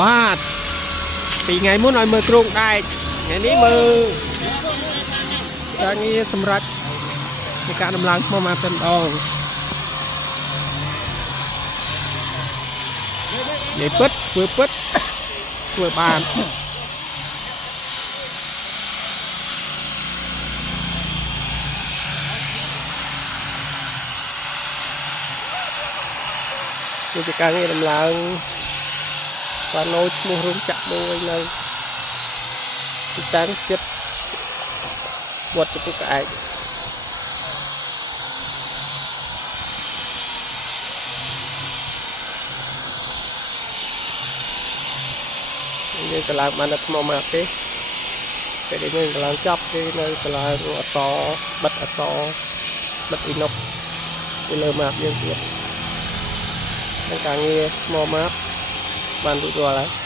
បាទពីថ្ងៃមុនឲ្យមើលគ្រោងដែកថ្ងៃនេះមើលការងារសម្រាប់នៃការដំឡើងថ្មមកតែម្ដងនិយាយពិតធ្វើបាននេះជាការងារដំឡើងបានណូឈ្មោះរោងចក្រមួយនៅទីតាំងចិត្តវត្តចំពោះក្អែកយើងកន្លងបាននៅថ្មមកទេពេលនេះយើងកន្លងចប់គេនៅកន្លងអសបិទអសបិទអ៊ីណុកទៅលើម៉ាប់យើងទៀតនឹងការងារថ្មម៉ាប់បានរួចរាល់ហើយ